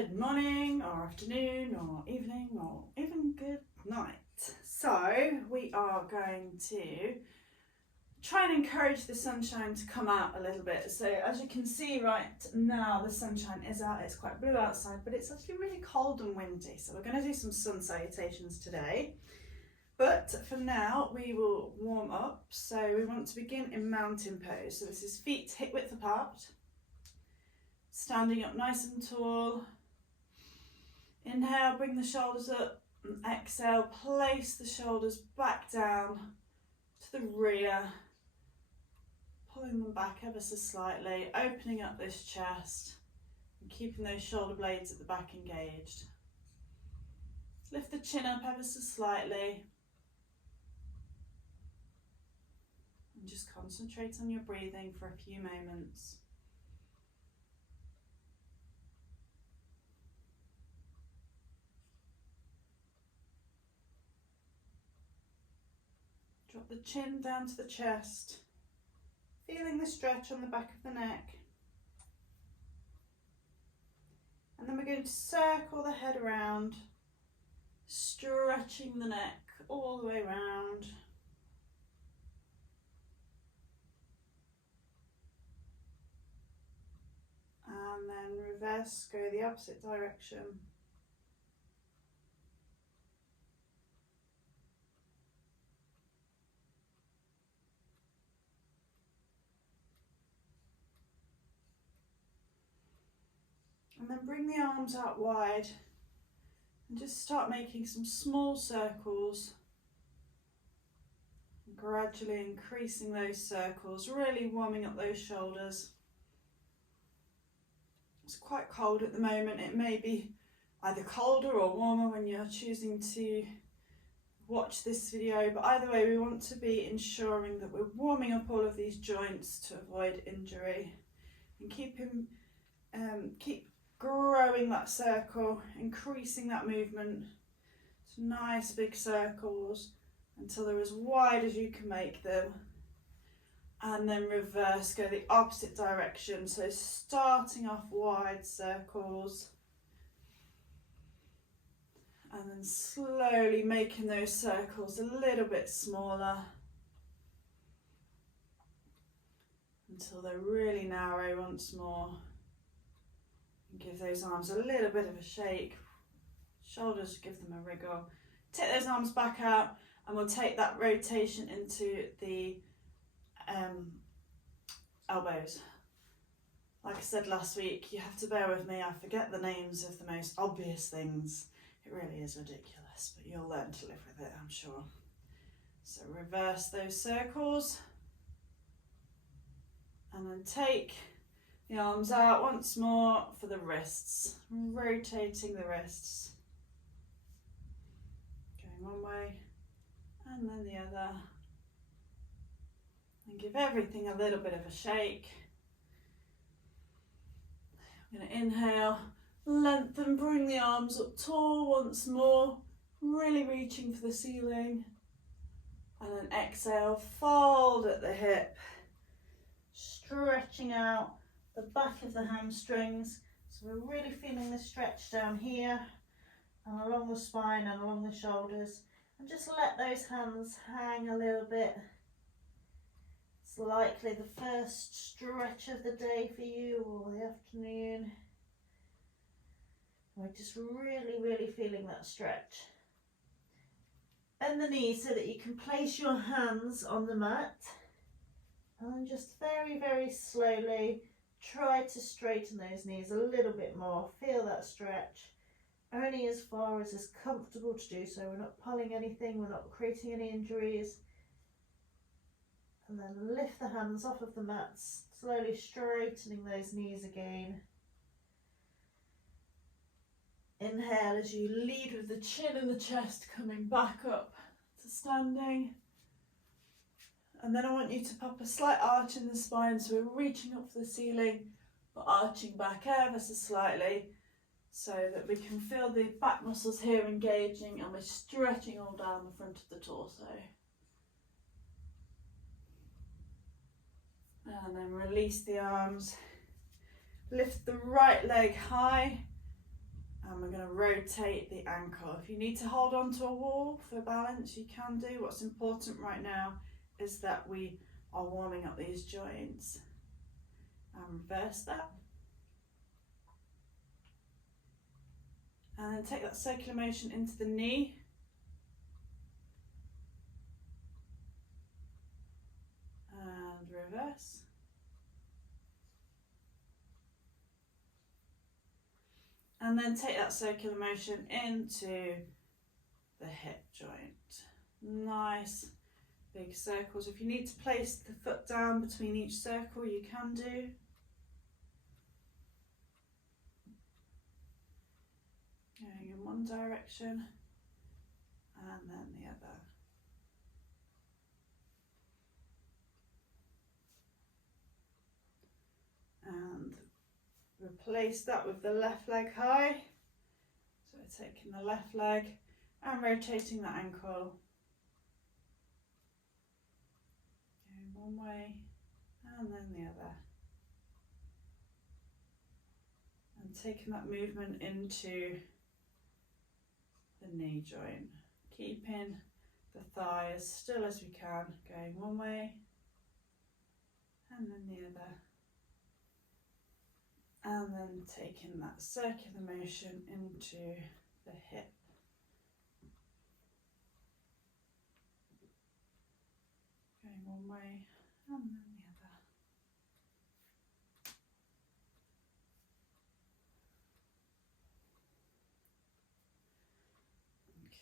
good morning or afternoon or evening or even good night. So we are going to try and encourage the sunshine to come out a little bit. So as you can see right now, the sunshine is out. It's quite blue outside, but it's actually really cold and windy. So we're going to do some sun salutations today. But for now, we will warm up. So we want to begin in mountain pose. So this is feet hip width apart. Standing up nice and tall. Inhale, bring the shoulders up, and exhale, place the shoulders back down to the rear, pulling them back ever so slightly, opening up this chest and keeping those shoulder blades at the back engaged. Lift the chin up ever so slightly and just concentrate on your breathing for a few moments. Drop the chin down to the chest, feeling the stretch on the back of the neck. And then we're going to circle the head around, stretching the neck all the way around. And then reverse, go the opposite direction. And then bring the arms out wide and just start making some small circles. Gradually increasing those circles, really warming up those shoulders. It's quite cold at the moment. It may be either colder or warmer when you're choosing to watch this video, but either way we want to be ensuring that we're warming up all of these joints to avoid injury and keep growing that circle, increasing that movement to nice big circles until they're as wide as you can make them. And then reverse, go the opposite direction. So starting off wide circles and then slowly making those circles a little bit smaller until they're really narrow once more. Give those arms a little bit of a shake, shoulders give them a wriggle. Take those arms back out and we'll take that rotation into the elbows. Like I said last week, you have to bear with me, I forget the names of the most obvious things. It really is ridiculous, but you'll learn to live with it, I'm sure. So reverse those circles and then take the arms out once more for the wrists, rotating the wrists. Going one way and then the other. And give everything a little bit of a shake. I'm going to inhale, lengthen, bring the arms up tall once more, really reaching for the ceiling. And then exhale, fold at the hip, stretching out the back of the hamstrings, so we're really feeling the stretch down here and along the spine and along the shoulders, and just let those hands hang a little bit. It's likely the first stretch of the day for you or the afternoon. We're just really feeling that stretch. Bend the knees so that you can place your hands on the mat and then just very slowly try to straighten those knees a little bit more. Feel that stretch, only as far as is comfortable to do so. We're not pulling anything, we're not creating any injuries. And then lift the hands off of the mats, slowly straightening those knees again. Inhale as you lead with the chin and the chest coming back up to standing. And then I want you to pop a slight arch in the spine, so we're reaching up for the ceiling, but arching back ever so slightly so that we can feel the back muscles here engaging and we're stretching all down the front of the torso. And then release the arms, lift the right leg high, And we're going to rotate the ankle. If you need to hold on to a wall for balance, you can do. What's important right now is that we are warming up these joints. And reverse that. And then take that circular motion into the knee. And reverse. And then take that circular motion into the hip joint. Nice big circles. If you need to place the foot down between each circle, you can do. Going in one direction and then the other. And replace that with the left leg high. So we're taking the left leg and rotating the ankle. Going one way and then the other. And taking that movement into the knee joint. Keeping the thigh as still as we can. Going one way and then the other. And then taking that circular motion into the hip. Going one way and then the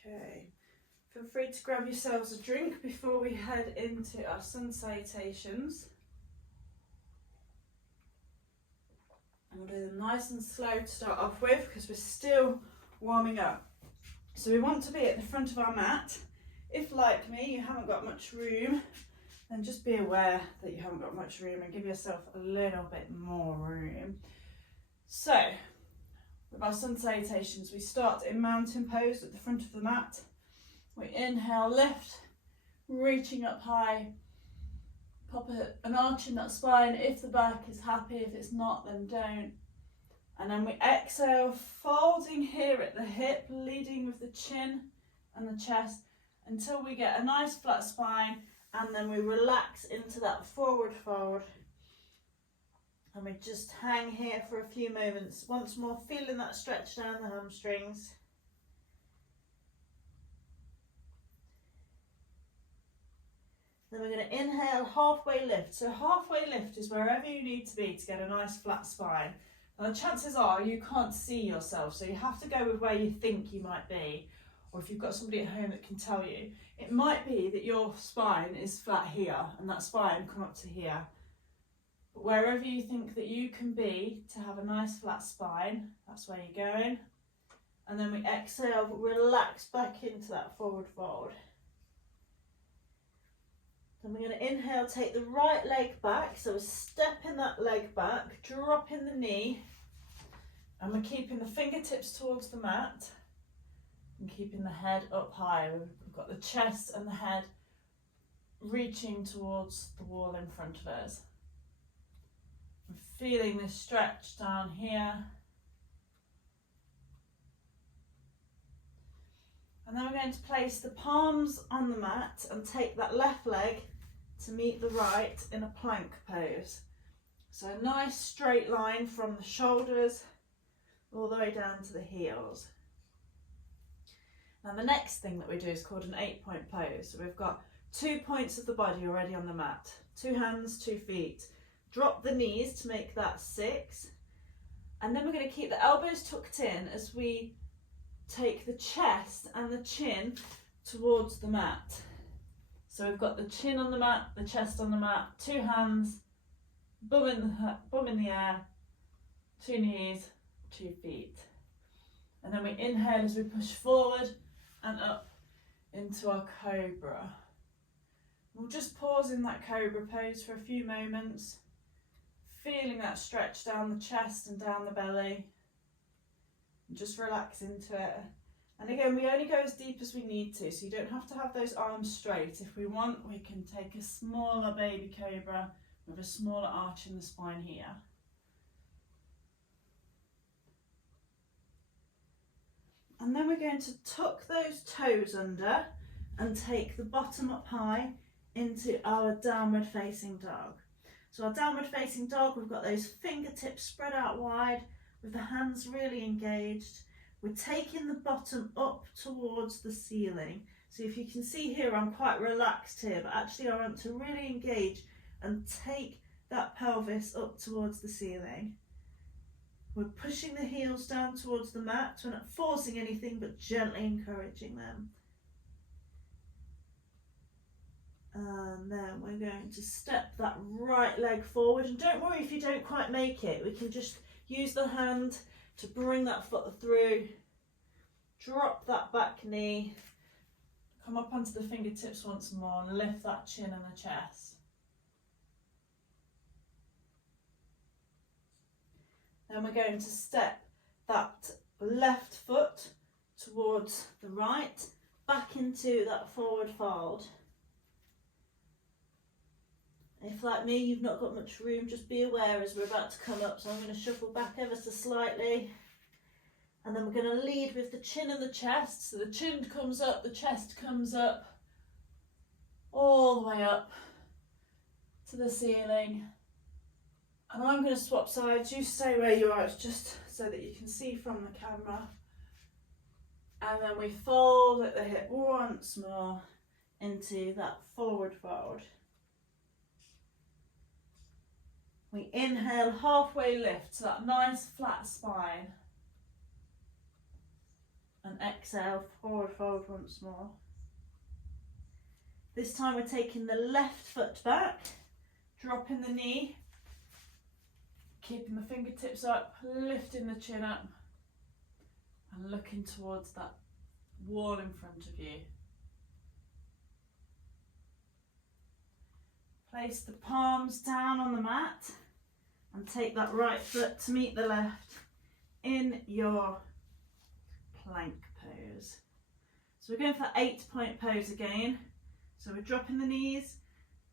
other. Okay, feel free to grab yourselves a drink before we head into our sun salutations. And we'll do them nice and slow to start off with because we're still warming up. So we want to be at the front of our mat. If, like me, you haven't got much room, then just be aware that you haven't got much room and give yourself a little bit more room. So, with our sun salutations, we start in mountain pose at the front of the mat. We inhale, lift, reaching up high. Pop an arch in that spine if the back is happy. If it's not, then don't. And then we exhale, folding here at the hip, leading with the chin and the chest until we get a nice flat spine, and then we relax into that forward fold. And we just hang here for a few moments. Once more, feeling that stretch down the hamstrings. Then we're going to inhale, halfway lift. So halfway lift is wherever you need to be to get a nice flat spine. Now the chances are you can't see yourself, so you have to go with where you think you might be. Or if you've got somebody at home that can tell you, it might be that your spine is flat here and that spine come up to here. But wherever you think that you can be to have a nice flat spine, that's where you're going. And then we exhale, but relax back into that forward fold. Then we're going to inhale, take the right leg back, so we're stepping that leg back, dropping the knee, and we're keeping the fingertips towards the mat and keeping the head up high. We've got the chest and the head reaching towards the wall in front of us. We're feeling this stretch down here. And then we're going to place the palms on the mat and take that left leg to meet the right in a plank pose. So a nice straight line from the shoulders all the way down to the heels. Now the next thing that we do is called an 8-point pose. So we've got 2 points of the body already on the mat. 2 hands, 2 feet. Drop the knees to make that 6. And then we're going to keep the elbows tucked in as we take the chest and the chin towards the mat. So we've got the chin on the mat, the chest on the mat, 2 hands, bum in the air, 2 knees, 2 feet. And then we inhale as we push forward and up into our cobra. We'll just pause in that cobra pose for a few moments, feeling that stretch down the chest and down the belly. Just relax into it. And again, we only go as deep as we need to, so you don't have to have those arms straight. If we want, we can take a smaller baby cobra with a smaller arch in the spine here. And then we're going to tuck those toes under and take the bottom up high into our downward facing dog. So our downward facing dog, we've got those fingertips spread out wide with the hands really engaged. We're taking the bottom up towards the ceiling. So if you can see here, I'm quite relaxed here, but actually I want to really engage and take that pelvis up towards the ceiling. We're pushing the heels down towards the mat. We're not forcing anything, but gently encouraging them. And then we're going to step that right leg forward. And don't worry if you don't quite make it. We can just use the hand to bring that foot through. Drop that back knee. Come up onto the fingertips once more and lift that chin and the chest. Then we're going to step that left foot towards the right, back into that forward fold. If, like me, you've not got much room, just be aware as we're about to come up. So I'm going to shuffle back ever so slightly. And then we're going to lead with the chin and the chest. So the chin comes up, the chest comes up, all the way up to the ceiling. And I'm going to swap sides. You stay where you are, it's just so that you can see from the camera. And then we fold at the hip once more into that forward fold. We inhale, halfway lift to that nice flat spine. And exhale, forward fold once more. This time we're taking the left foot back, dropping the knee, keeping the fingertips up, lifting the chin up, and looking towards that wall in front of you. Place the palms down on the mat and take that right foot to meet the left in your plank pose. So we're going for that 8-point pose again. So we're dropping the knees,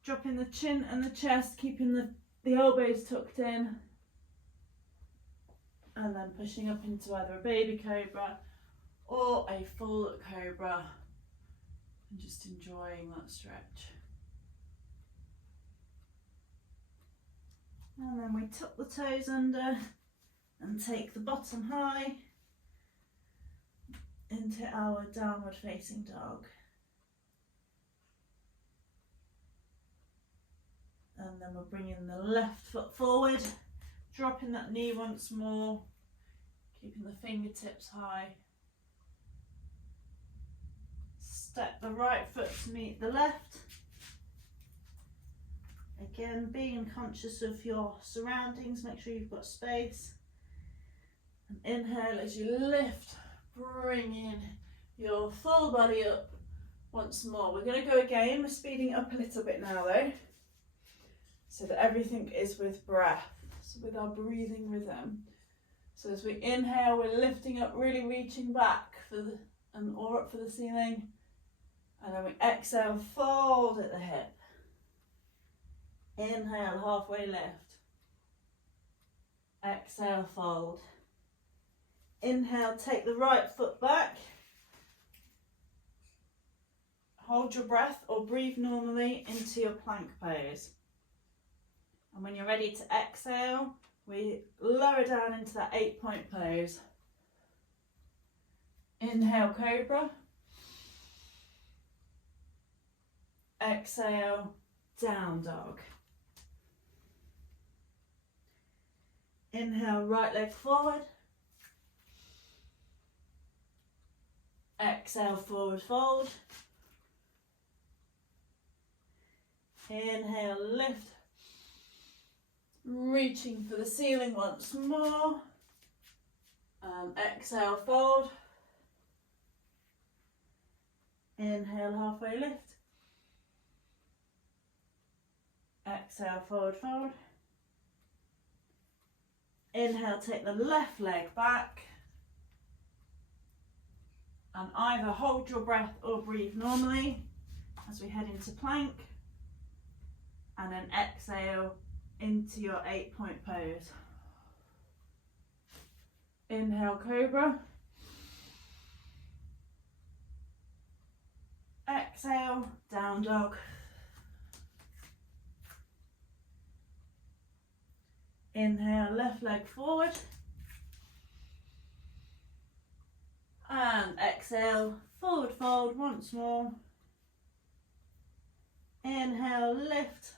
dropping the chin and the chest, keeping the elbows tucked in, and then pushing up into either a baby cobra or a full cobra, and just enjoying that stretch. And then we tuck the toes under and take the bottom high into our downward facing dog. And then we're bringing the left foot forward, dropping that knee once more, keeping the fingertips high. Step the right foot to meet the left. Again, being conscious of your surroundings, make sure you've got space. And inhale as you lift, bring in your full body up once more. We're going to go again, we're speeding up a little bit now though, so that everything is with breath, so with our breathing rhythm. So as we inhale, we're lifting up, really reaching back or up for the ceiling. And then we exhale, fold at the hip. Inhale, halfway lift. Exhale, fold. Inhale, take the right foot back. Hold your breath or breathe normally into your plank pose. And when you're ready to exhale, we lower down into that 8-point pose. Inhale, cobra. Exhale, down dog. Inhale, right leg forward. Exhale, forward fold. Inhale, lift. Reaching for the ceiling once more. And exhale, fold. Inhale, halfway lift. Exhale, forward fold. Inhale, take the left leg back. And either hold your breath or breathe normally as we head into plank. And then exhale into your 8-point pose. Inhale, cobra. exhale, down dog. Inhale, left leg forward. And exhale, forward fold once more. Inhale, lift,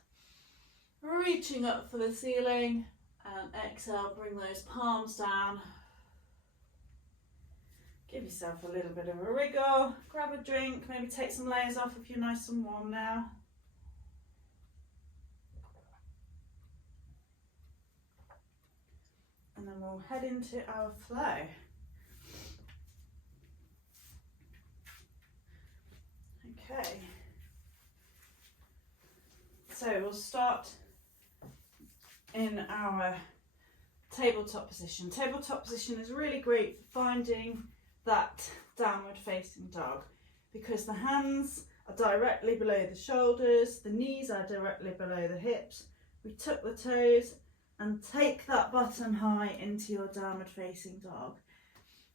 reaching up for the ceiling. And exhale, bring those palms down. Give yourself a little bit of a wriggle. Grab a drink, maybe take some layers off if you're nice and warm now. And then we'll head into our flow. Okay. So we'll start in our tabletop position. Tabletop position is really great for finding that downward facing dog because the hands are directly below the shoulders, the knees are directly below the hips. We tuck the toes and take that bottom high into your downward facing dog.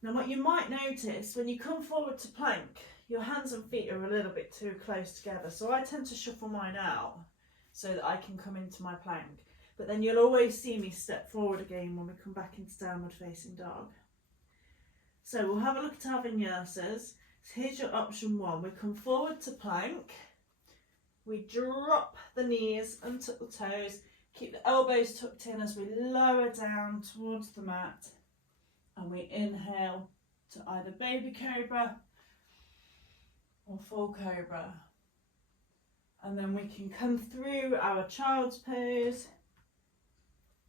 Now what you might notice when you come forward to plank, your hands and feet are a little bit too close together. So I tend to shuffle mine out so that I can come into my plank. But then you'll always see me step forward again when we come back into downward facing dog. So we'll have a look at our vinyasas. So here's your option one. We come forward to plank. We drop the knees and tuck the toes. Keep the elbows tucked in as we lower down towards the mat. And we inhale to either baby cobra or full cobra. And then we can come through our child's pose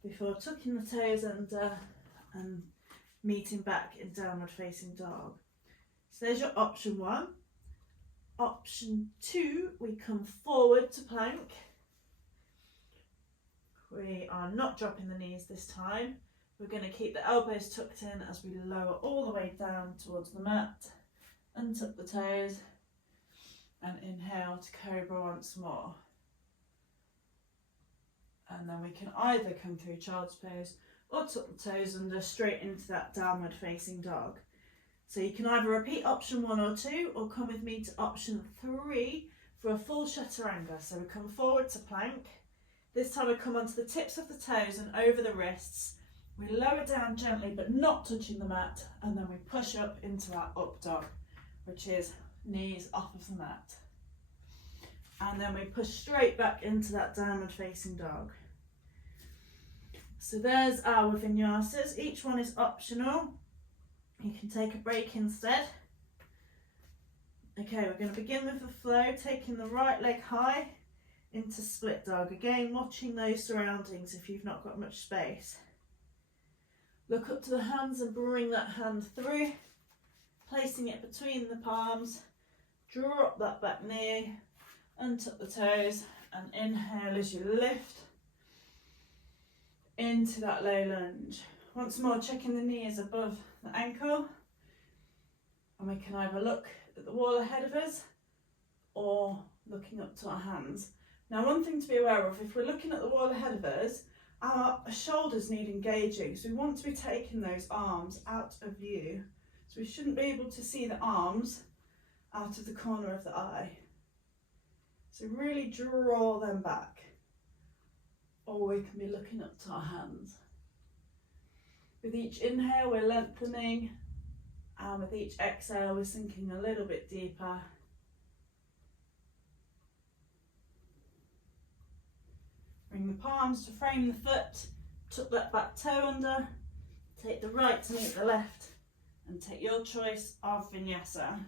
before tucking the toes under and meeting back in downward facing dog. So there's your option one. Option two, we come forward to plank. We are not dropping the knees this time. We're going to keep the elbows tucked in as we lower all the way down towards the mat. Untuck the toes and inhale to cobra once more. And then we can either come through child's pose or tuck the toes under straight into that downward facing dog. So you can either repeat option one or two or come with me to option three for a full chaturanga. So we come forward to plank. This time we come onto the tips of the toes and over the wrists. We lower down gently but not touching the mat, and then we push up into our up dog, which is knees off of the mat. And then we push straight back into that downward facing dog. So there's our vinyasas. Each one is optional. You can take a break instead. Okay, we're going to begin with the flow, taking the right leg high into split dog. Again, watching those surroundings if you've not got much space. Look up to the hands and bring that hand through, placing it between the palms. Drop that back knee, untuck the toes, and inhale as you lift into that low lunge. Once more, checking the knees above the ankle, and we can either look at the wall ahead of us or looking up to our hands. Now, one thing to be aware of, if we're looking at the wall ahead of us, our shoulders need engaging, so we want to be taking those arms out of view. So we shouldn't be able to see the arms out of the corner of the eye. So really draw them back, or we can be looking up to our hands. With each inhale we're lengthening, and with each exhale we're sinking a little bit deeper. Bring the palms to frame the foot, tuck that back toe under, take the right to meet the left, and take your choice of vinyasa.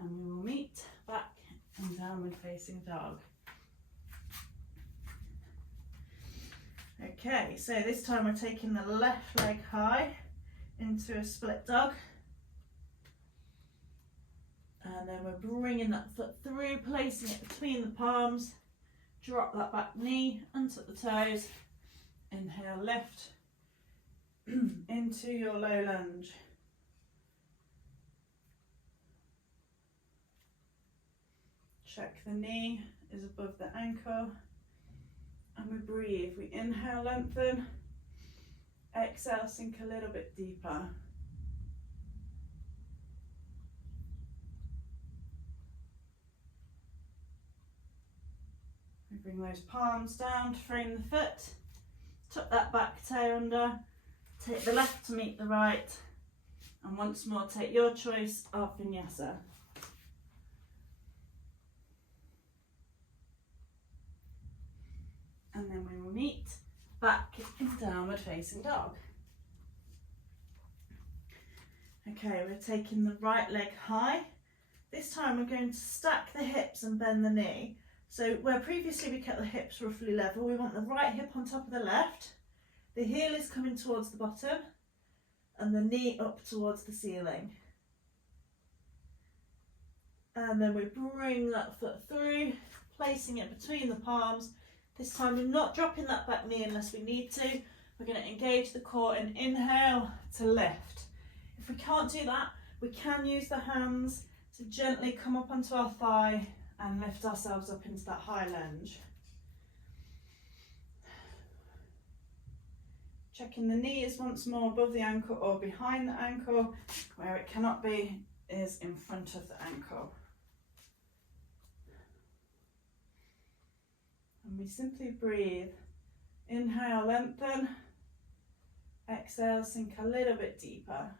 And we will meet back in downward facing dog. Okay, so this time we're taking the left leg high into a split dog. And then we're bringing that foot through, placing it between the palms. Drop that back knee, untuck the toes. Inhale, lift into your low lunge. Check the knee is above the ankle. And we breathe. We inhale, lengthen. Exhale, sink a little bit deeper. We bring those palms down to frame the foot. Tuck that back toe under. Take the left to meet the right. And once more, take your choice of Vinyasa. And then we will meet back in downward facing dog. Okay, we're taking the right leg high. This time we're going to stack the hips and bend the knee. So where previously we kept the hips roughly level, we want the right hip on top of the left. The heel is coming towards the bottom and the knee up towards the ceiling. And then we bring that foot through, placing it between the palms. This time we're not dropping that back knee unless we need to. We're going to engage the core and inhale to lift. If we can't do that, we can use the hands to gently come up onto our thigh and lift ourselves up into that high lunge. Checking the knee is once more above the ankle or behind the ankle. Where it cannot be is in front of the ankle. And we simply breathe. Inhale, lengthen. Exhale, sink a little bit deeper.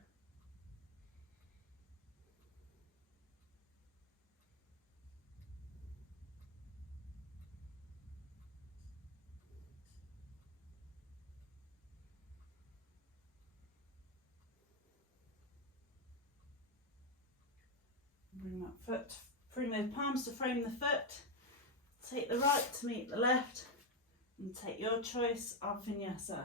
Bring that foot, bring those palms to frame the foot. Take the right to meet the left and take your choice of Vinyasa.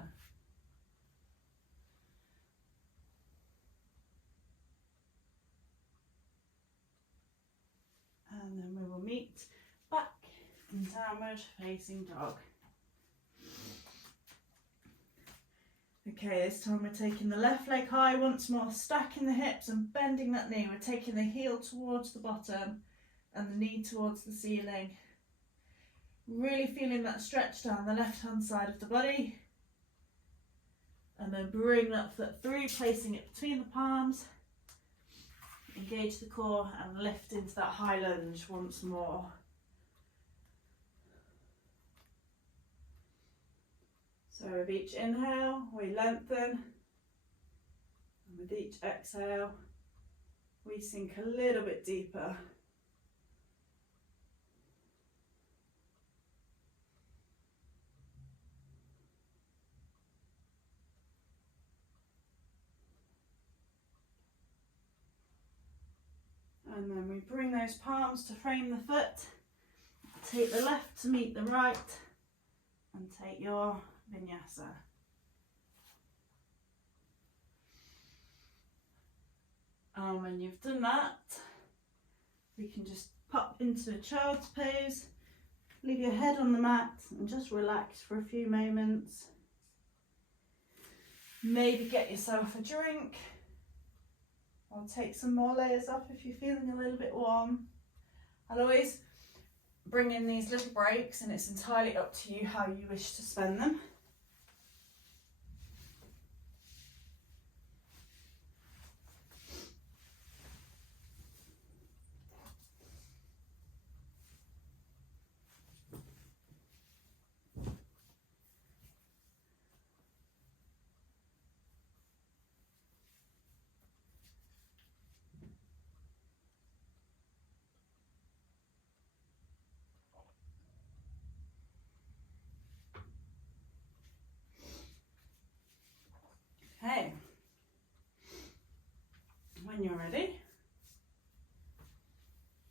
And then we will meet back in downward facing dog. Okay, this time we're taking the left leg high once more, stacking the hips and bending that knee. We're taking the heel towards the bottom and the knee towards the ceiling. Really feeling that stretch down the left hand side of the body. And then bring that foot through, placing it between the palms. Engage the core and lift into that high lunge once more. So with each inhale, we lengthen, and with each exhale, we sink a little bit deeper. And then we bring those palms to frame the foot, take the left to meet the right, and take your Vinyasa. And when you've done that, we can just pop into a child's pose, leave your head on the mat and just relax for a few moments. Maybe get yourself a drink or take some more layers off if you're feeling a little bit warm. I'll always bring in these little breaks and it's entirely up to you how you wish to spend them. Okay, when you're ready,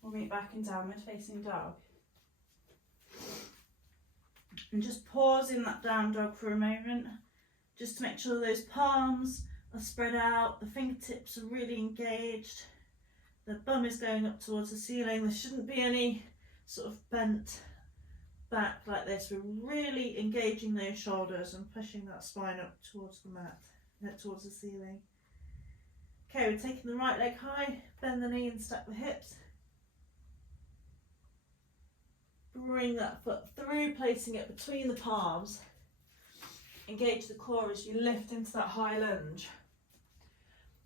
we'll meet back in downward facing dog. And just pause in that down dog for a moment, just to make sure those palms are spread out, the fingertips are really engaged, the bum is going up towards the ceiling. There shouldn't be any sort of bent back like this. We're really engaging those shoulders and pushing that spine up towards the mat. Towards the ceiling. Okay, we're taking the right leg high, bend the knee and stack the hips. Bring that foot through, placing it between the palms. Engage the core as you lift into that high lunge.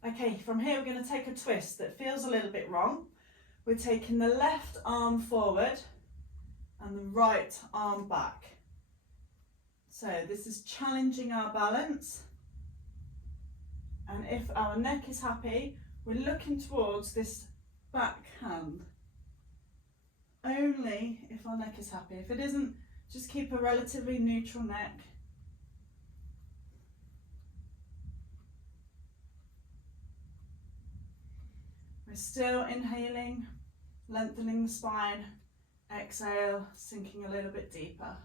Okay, from here we're going to take a twist that feels a little bit wrong. We're taking the left arm forward and the right arm back. So this is challenging our balance. And if our neck is happy, we're looking towards this back hand. Only if our neck is happy. If it isn't, just keep a relatively neutral neck. We're still inhaling, lengthening the spine. Exhale, sinking a little bit deeper.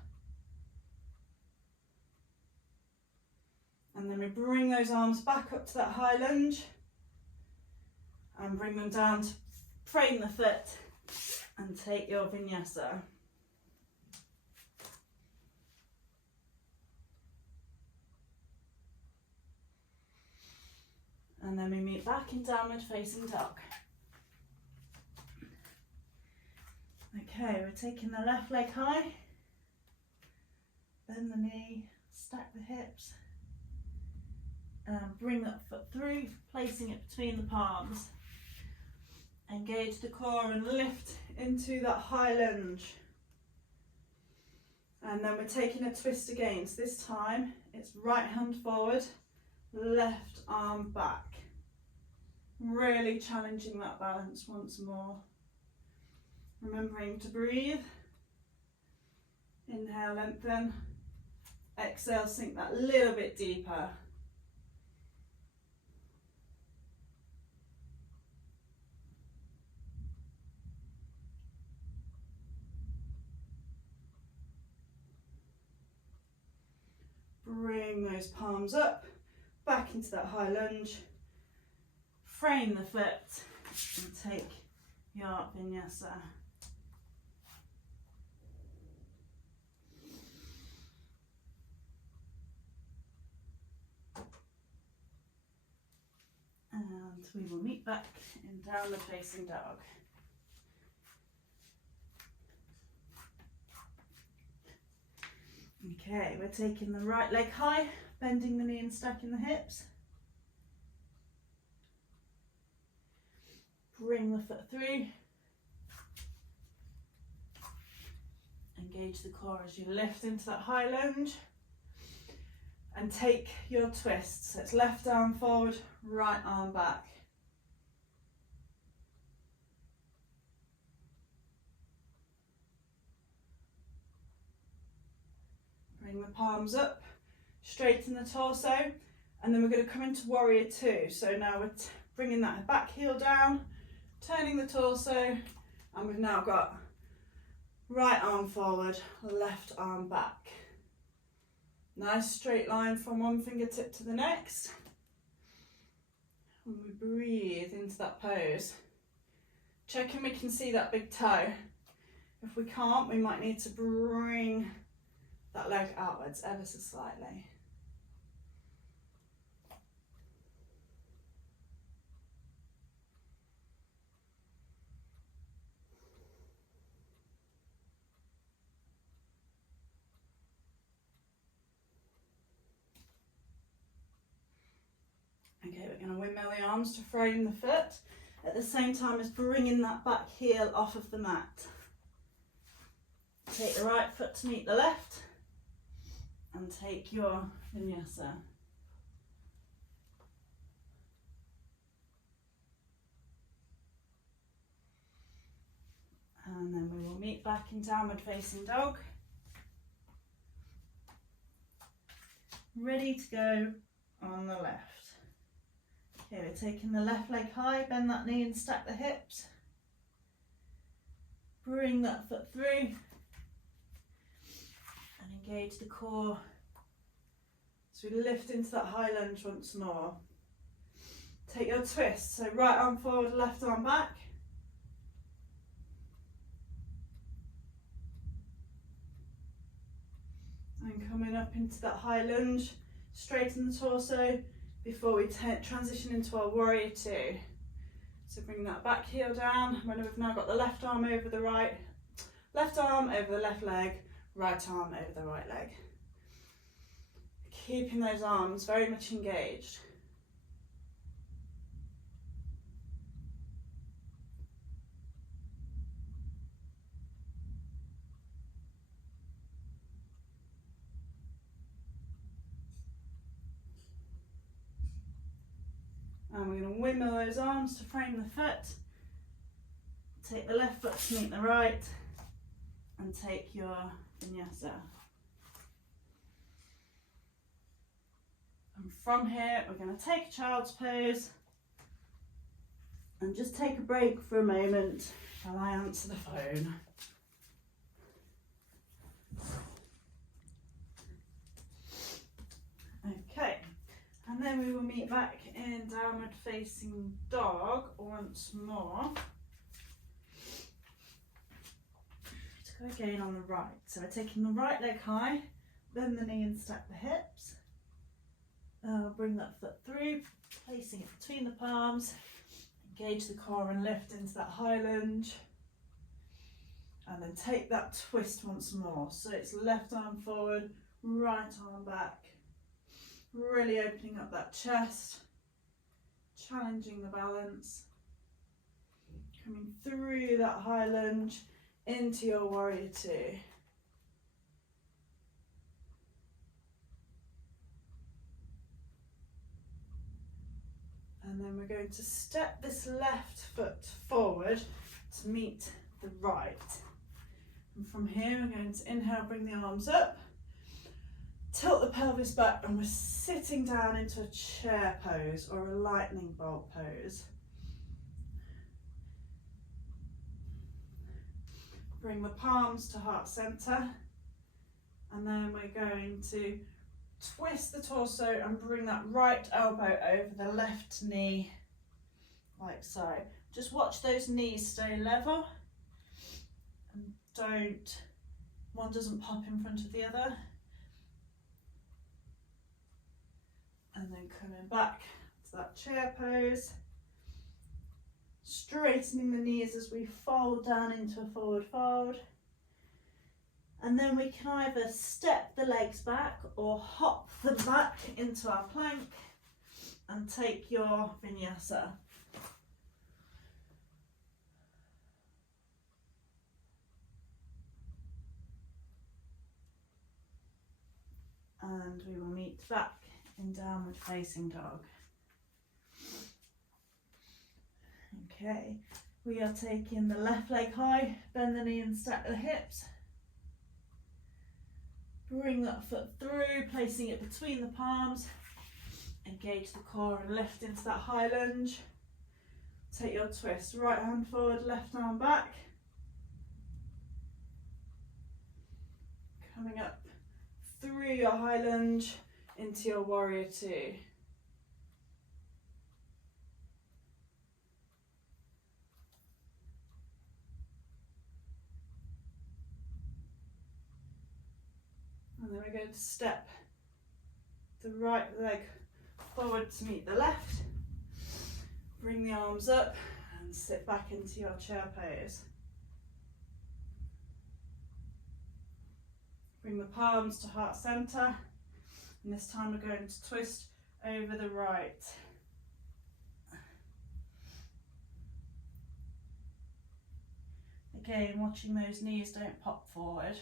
And then we bring those arms back up to that high lunge and bring them down to frame the foot and take your vinyasa. And then we meet back in downward facing dog. Okay, we're taking the left leg high, bend the knee, stack the hips, and bring that foot through, placing it between the palms. Engage the core and lift into that high lunge. And then we're taking a twist again. So this time it's right hand forward, left arm back. Really challenging that balance once more. Remembering to breathe. Inhale, lengthen. Exhale, sink that little bit deeper. Bring those palms up, back into that high lunge. Frame the foot and take your vinyasa. And we will meet back in downward facing dog. Okay, we're taking the right leg high, bending the knee and stacking the hips. Bring the foot through. Engage the core as you lift into that high lunge. And take your twist. So it's left arm forward, right arm back. Bring the palms up, straighten the torso, and then we're going to come into warrior two. So now we're bringing that back heel down, turning the torso, and we've now got right arm forward, left arm back. Nice straight line from one fingertip to the next. And we breathe into that pose. Checking we can see that big toe. If we can't, we might need to bring that leg outwards ever so slightly. Okay, we're going to windmill the arms to frame the foot at the same time as bringing that back heel off of the mat. Take the right foot to meet the left and take your vinyasa. And then we will meet back in downward facing dog. Ready to go on the left. Okay, we're taking the left leg high, bend that knee and stack the hips. Bring that foot through and engage the core. So we lift into that high lunge once more. Take your twist, so right arm forward, left arm back. And coming up into that high lunge, straighten the torso before we transition into our warrior two. So bring that back heel down when we've now got the left arm over the right, left arm over the left leg, right arm over the right leg. keeping those arms very much engaged. And we're going to windmill those arms to frame the foot. Take the left foot to meet the right, and take your vinyasa. And from here, we're going to take a child's pose and just take a break for a moment while I answer the phone. Okay, and then we will meet back in downward facing dog once more. To go again on the right. So we're taking the right leg high, bend the knee and stack the hips. Bring that foot through, placing it between the palms. Engage the core and lift into that high lunge. And then take that twist once more. So it's left arm forward, right arm back. Really opening up that chest, challenging the balance. Coming through that high lunge into your warrior two. And then we're going to step this left foot forward to meet the right. And from here we're going to inhale, bring the arms up, tilt the pelvis back, and we're sitting down into a chair pose or a lightning bolt pose. Bring the palms to heart center, and then we're going to twist the torso and bring that right elbow over the left knee, like so. Just watch those knees stay level, and one doesn't pop in front of the other. And then coming back to that chair pose, straightening the knees as we fold down into a forward fold. And then we can either step the legs back or hop them back into our plank and take your vinyasa. And we will meet back in downward facing dog. Okay, we are taking the left leg high, bend the knee and stack the hips. Bring that foot through, placing it between the palms. Engage the core and lift into that high lunge. Take your twist, right hand forward, left arm back. Coming up through your high lunge into your warrior two. And then we're going to step the right leg forward to meet the left. Bring the arms up and sit back into your chair pose. Bring the palms to heart center. And this time we're going to twist over the right. Again, watching those knees don't pop forward.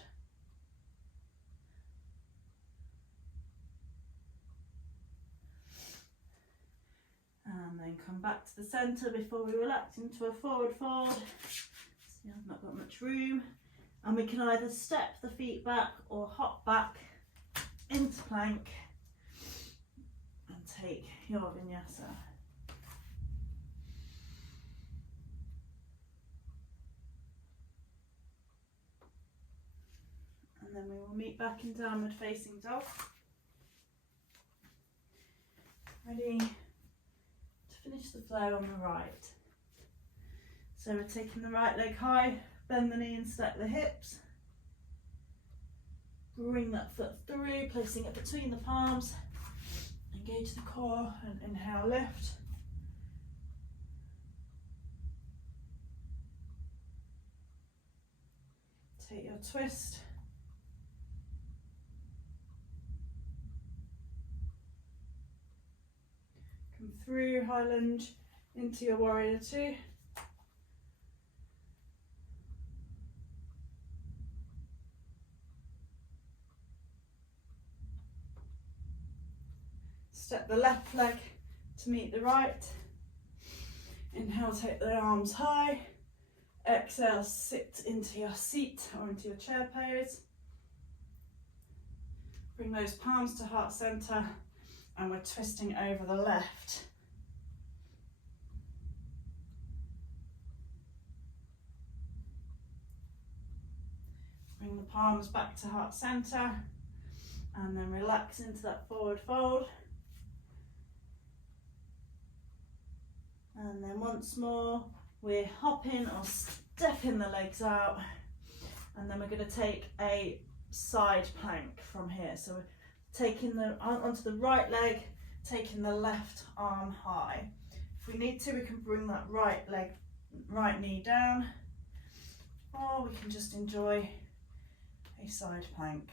And then come back to the centre before we relax into a forward fold. See, I've not got much room. And we can either step the feet back or hop back into plank and take your vinyasa. And then we will meet back in downward facing dog. Ready to finish the flow on the right. So we're taking the right leg high, bend the knee and stack the hips. Bring that foot through, placing it between the palms. Engage the core and inhale, lift. Take your twist. through high lunge into your warrior two. Step the left leg to meet the right. Inhale, take the arms high. Exhale, sit into your seat or into your chair pose. Bring those palms to heart center, and we're twisting over the left. Bring the palms back to heart center, and then relax into that forward fold. And then once more, we're hopping or stepping the legs out, and then we're going to take a side plank from here. So we're taking the onto the right leg, taking the left arm high. If we need to, we can bring that right knee down, or we can just enjoy a side plank.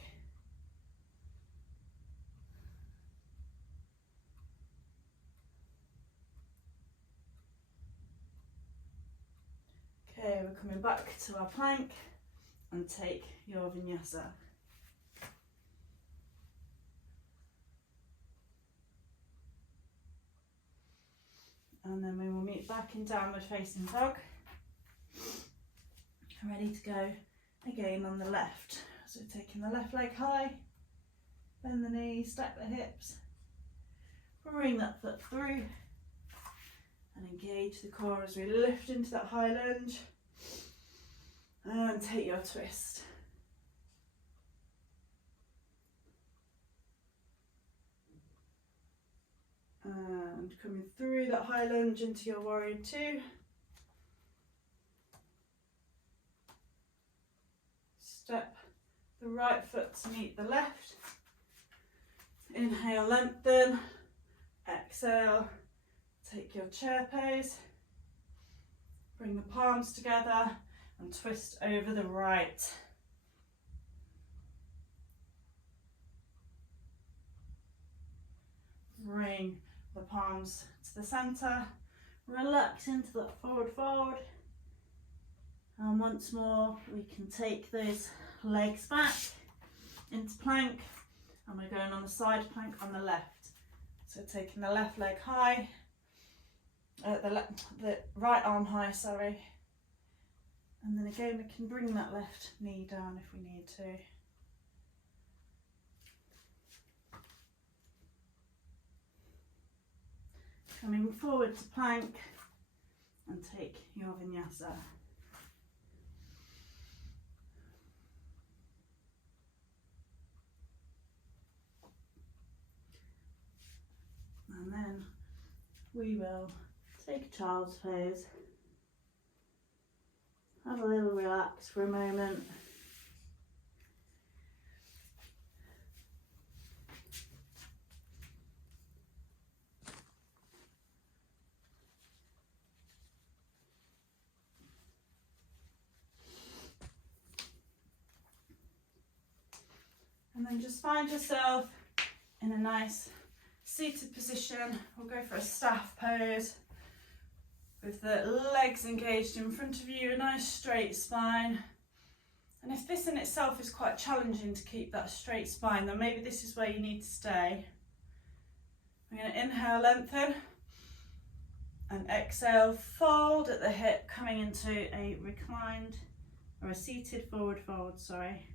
Okay, we're coming back to our plank and take your Vinyasa. And then we will meet back in downward facing dog. Ready to go again on the left. So taking the left leg high, bend the knees, stack the hips, bring that foot through and engage the core as we lift into that high lunge. And take your twist. And coming through that high lunge into your warrior two. Step the right foot to meet the left. Inhale, lengthen. Exhale, take your chair pose. Bring the palms together and twist over the right. Bring the palms to the centre, relax into that forward fold, and once more we can take those legs back into plank, and we're going on the side plank on the left. So taking the left leg high, the right arm high, sorry. And then again, we can bring that left knee down if we need to. Coming forward to plank and take your Vinyasa. And then we will take a child's pose. Have a little relax for a moment. And then just find yourself in a nice seated position. We'll go for a staff pose with the legs engaged in front of you, a nice straight spine. And if this in itself is quite challenging to keep that straight spine, then maybe this is where you need to stay. We're going to inhale, lengthen, and exhale, fold at the hip, coming into a reclined or a seated forward fold, sorry.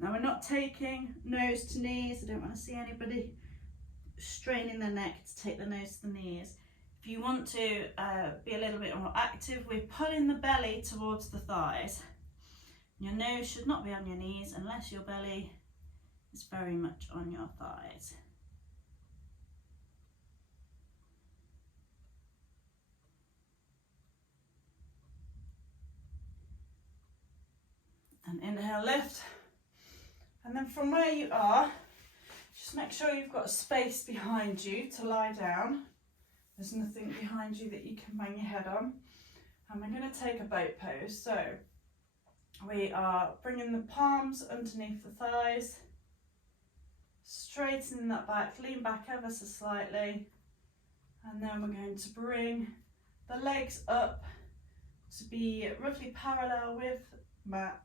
Now we're not taking nose to knees. I don't want to see anybody straining their neck to take the nose to the knees. If you want to be a little bit more active, we're pulling the belly towards the thighs. Your nose should not be on your knees unless your belly is very much on your thighs. And inhale, lift. And then from where you are, just make sure you've got a space behind you to lie down. There's nothing behind you that you can bang your head on. And we're going to take a boat pose. So we are bringing the palms underneath the thighs, Straightening that back, lean back ever so slightly, and then we're going to bring the legs up to be roughly parallel with mat,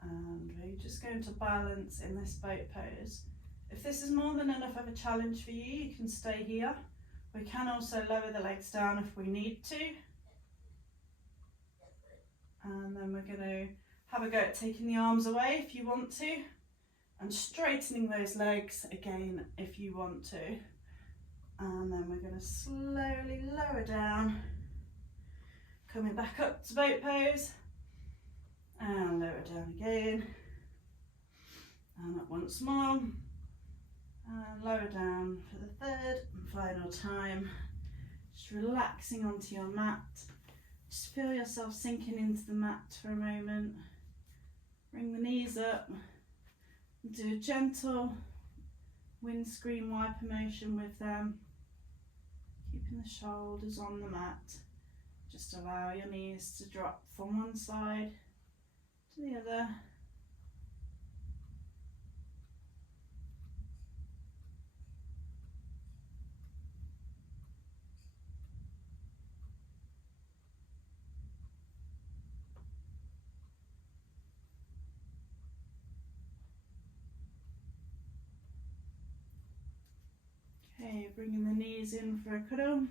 and we're just going to balance in this boat pose. If this is more than enough of a challenge for you, you can stay here. We can also lower the legs down if we need to, and then we're going to have a go at taking the arms away if you want to, and straightening those legs again if you want to. And then we're going to slowly lower down, coming back up to boat pose, and lower down again, and up once more, and lower down for the third and final time. Just relaxing onto your mat. Just feel yourself sinking into the mat for a moment. Bring the knees up. Do a gentle windscreen wiper motion with them, keeping the shoulders on the mat. Just allow your knees to drop from one side to the other. Okay, bringing the knees in for a cuddle.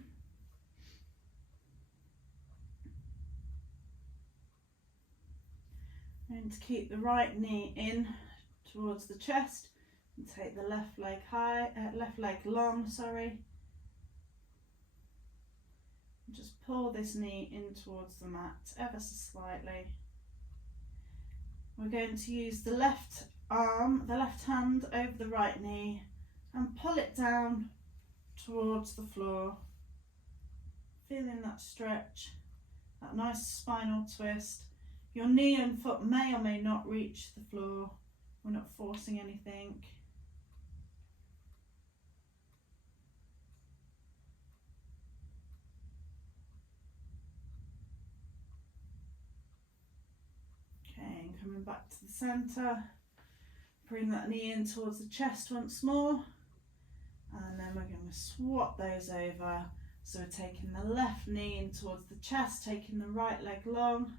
And to keep the right knee in towards the chest, and take the left leg long, sorry. And just pull this knee in towards the mat ever so slightly. We're going to use the left hand over the right knee and pull it down towards the floor. Feeling that stretch, that nice spinal twist. Your knee and foot may or may not reach the floor. We're not forcing anything. Okay, and coming back to the centre. Bring that knee in towards the chest once more. And then we're going to swap those over. So we're taking the left knee in towards the chest, taking the right leg long.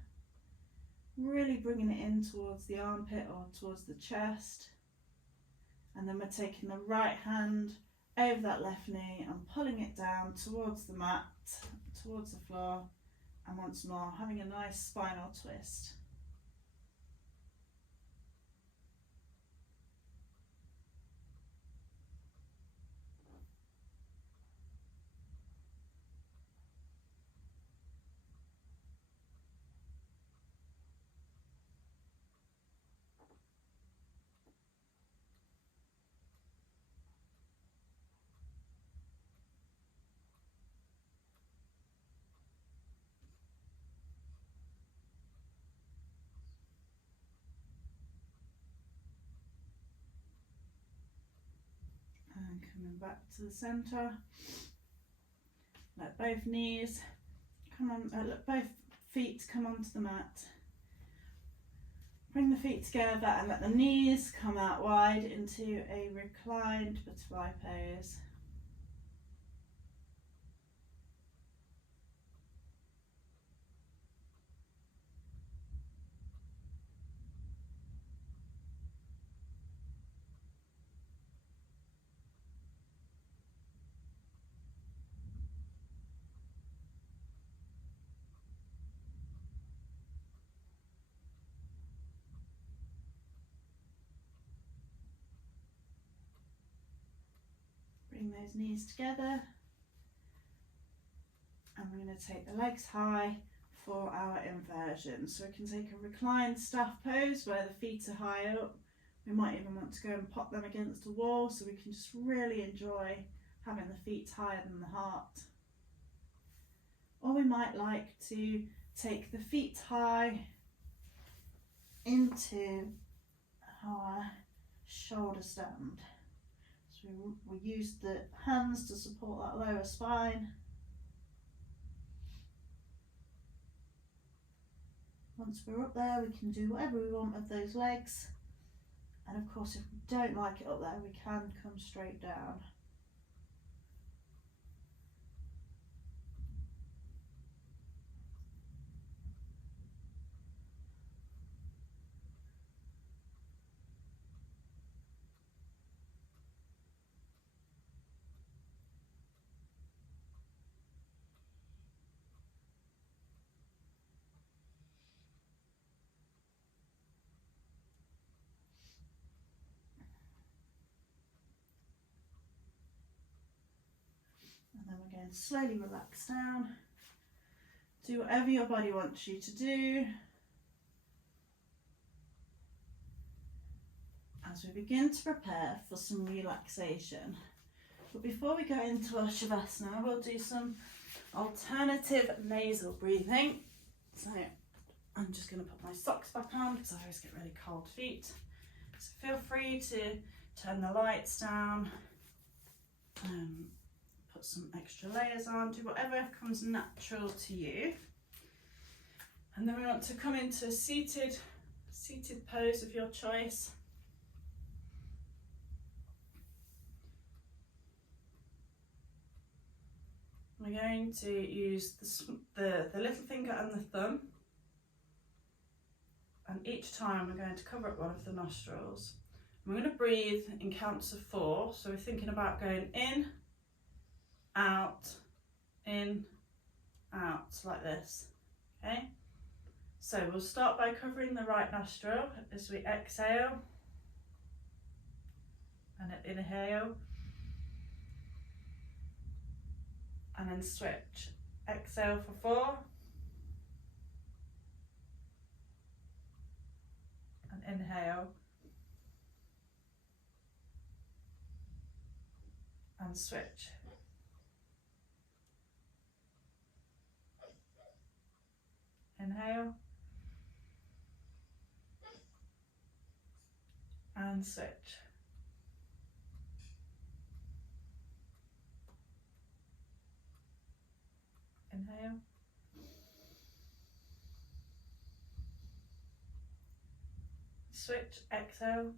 Really bringing it in towards the armpit or towards the chest. And then we're taking the right hand over that left knee and pulling it down towards the mat, towards the floor. And once more, having a nice spinal twist. And coming back to the centre. Let both knees come on, let both feet come onto the mat. Bring the feet together and let the knees come out wide into a reclined butterfly pose. Bring those knees together, and we're going to take the legs high for our inversion. So we can take a reclined staff pose where the feet are high up. We might even want to go and pop them against a wall so we can just really enjoy having the feet higher than the heart. Or we might like to take the feet high into our shoulder stand. So we use the hands to support that lower spine. Once we're up there, we can do whatever we want with those legs, And of course, if we don't like it up there, we can come straight down. And then we're going to slowly relax down. Do whatever your body wants you to do. As we begin to prepare for some relaxation. But before we go into our Shavasana, we'll do some alternative nasal breathing. So I'm just going to put my socks back on because I always get really cold feet. So feel free to turn the lights down, put some extra layers on, do whatever comes natural to you. And then we want to come into a seated pose of your choice. We're going to use the little finger and the thumb, and each time we're going to cover up one of the nostrils. We're going to breathe in counts of 4, so we're thinking about going in, out, like this, okay? So we'll start by covering the right nostril as we exhale, and inhale, and then switch. Exhale for 4, and inhale, and switch. Inhale, and switch. Inhale, switch, exhale,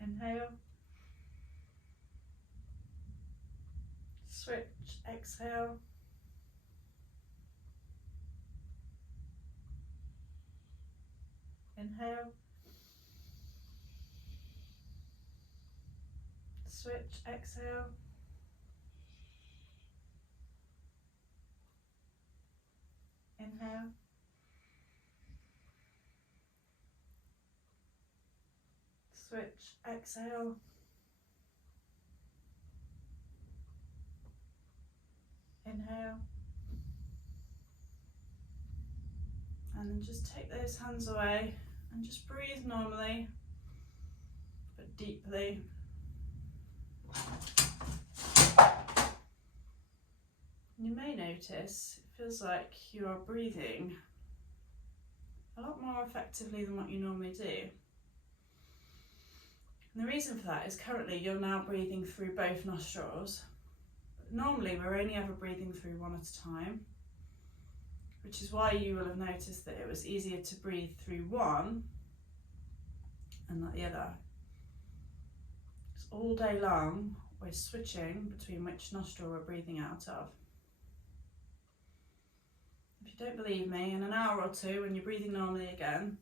inhale, switch, exhale, inhale, switch, exhale, inhale, switch, exhale, inhale, and then just take those hands away and just breathe normally but deeply. You may notice it feels like you are breathing a lot more effectively than what you normally do. And the reason for that is currently you're now breathing through both nostrils. But normally we're only ever breathing through one at a time, which is why you will have noticed that it was easier to breathe through one and not the other. Because all day long we're switching between which nostril we're breathing out of. If you don't believe me, in an hour or two when you're breathing normally again,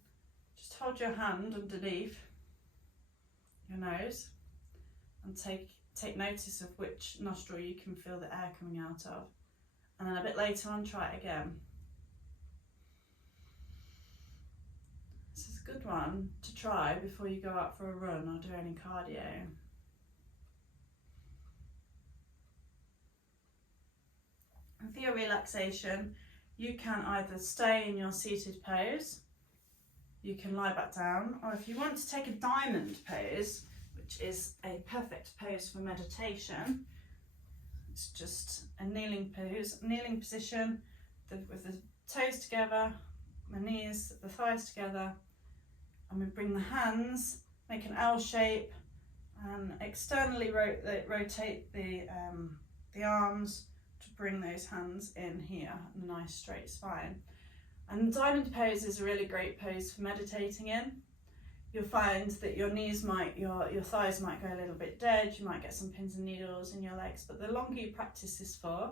just hold your hand underneath your nose and take notice of which nostril you can feel the air coming out of. And then a bit later on, try it again. This is a good one to try before you go out for a run or do any cardio. And for your relaxation, you can either stay in your seated pose, you can lie back down, or if you want to take a diamond pose, which is a perfect pose for meditation, it's just a kneeling pose, kneeling position with the toes together, the knees, the thighs together, and we bring the hands, make an L shape, and externally rotate the arms to bring those hands in here, a nice straight spine. And the diamond pose is a really great pose for meditating in. You'll find that your knees might, your thighs might go a little bit dead, you might get some pins and needles in your legs, but the longer you practice this for,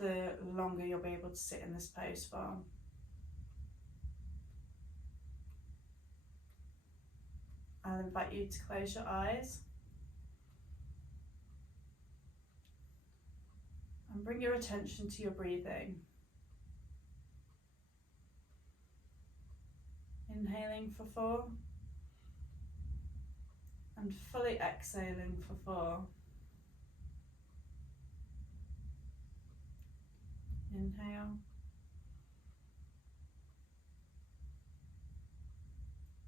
the longer you'll be able to sit in this pose for. I'll invite you to close your eyes and bring your attention to your breathing. Inhaling for 4 and fully exhaling for 4. Inhale,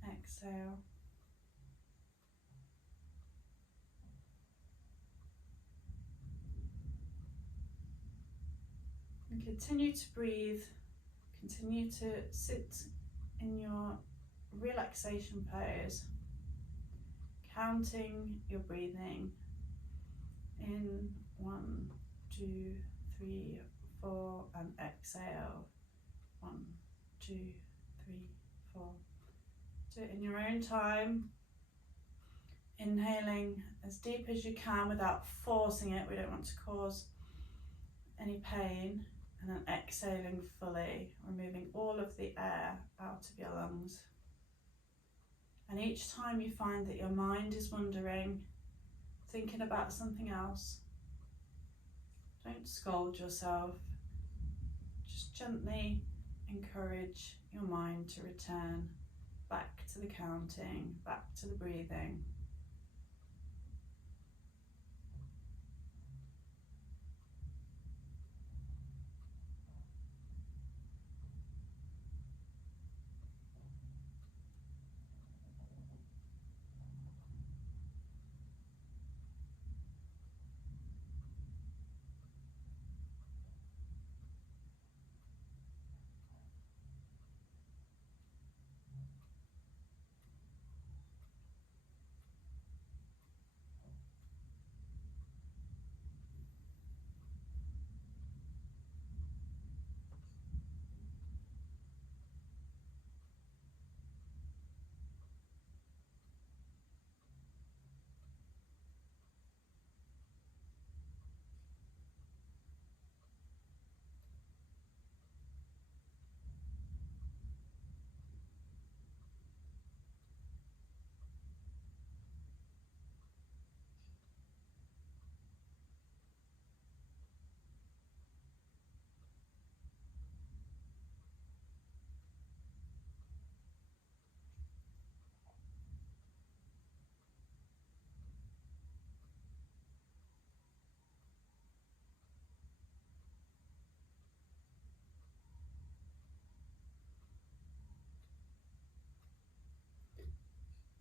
exhale, and continue to breathe, continue to sit in your relaxation pose, counting your breathing in 1, 2, 3, 4, and exhale 1, 2, 3, 4. Do it in your own time, inhaling as deep as you can without forcing it. We don't want to cause any pain. And then exhaling fully, removing all of the air out of your lungs. And each time you find that your mind is wandering, thinking about something else, don't scold yourself. Just gently encourage your mind to return back to the counting, back to the breathing.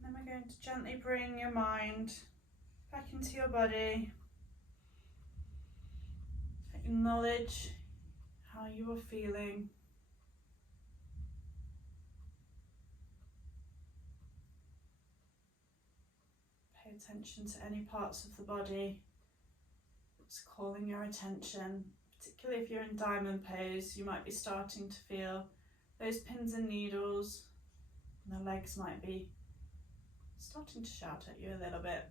Then we're going to gently bring your mind back into your body. Acknowledge how you are feeling. Pay attention to any parts of the body that's calling your attention. Particularly if you're in diamond pose, you might be starting to feel those pins and needles, and the legs might be starting to shout at you a little bit.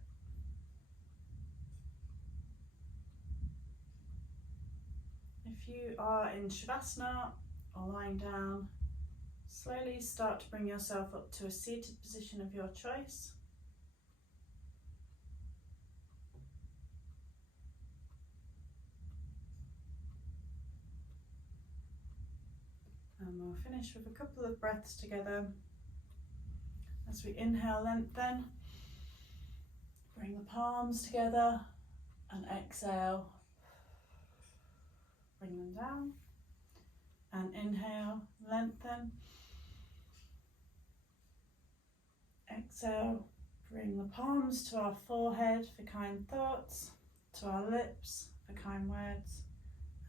If you are in Shavasana or lying down, slowly start to bring yourself up to a seated position of your choice. And we'll finish with a couple of breaths together. As we inhale, lengthen, bring the palms together, and exhale, bring them down, and inhale, lengthen, exhale, bring the palms to our forehead for kind thoughts, to our lips for kind words,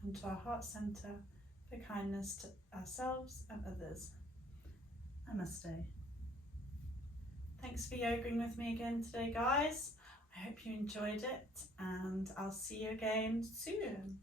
and to our heart centre for kindness to ourselves and others. Namaste. Thanks for yogaing with me again today, guys. I hope you enjoyed it, and I'll see you again soon.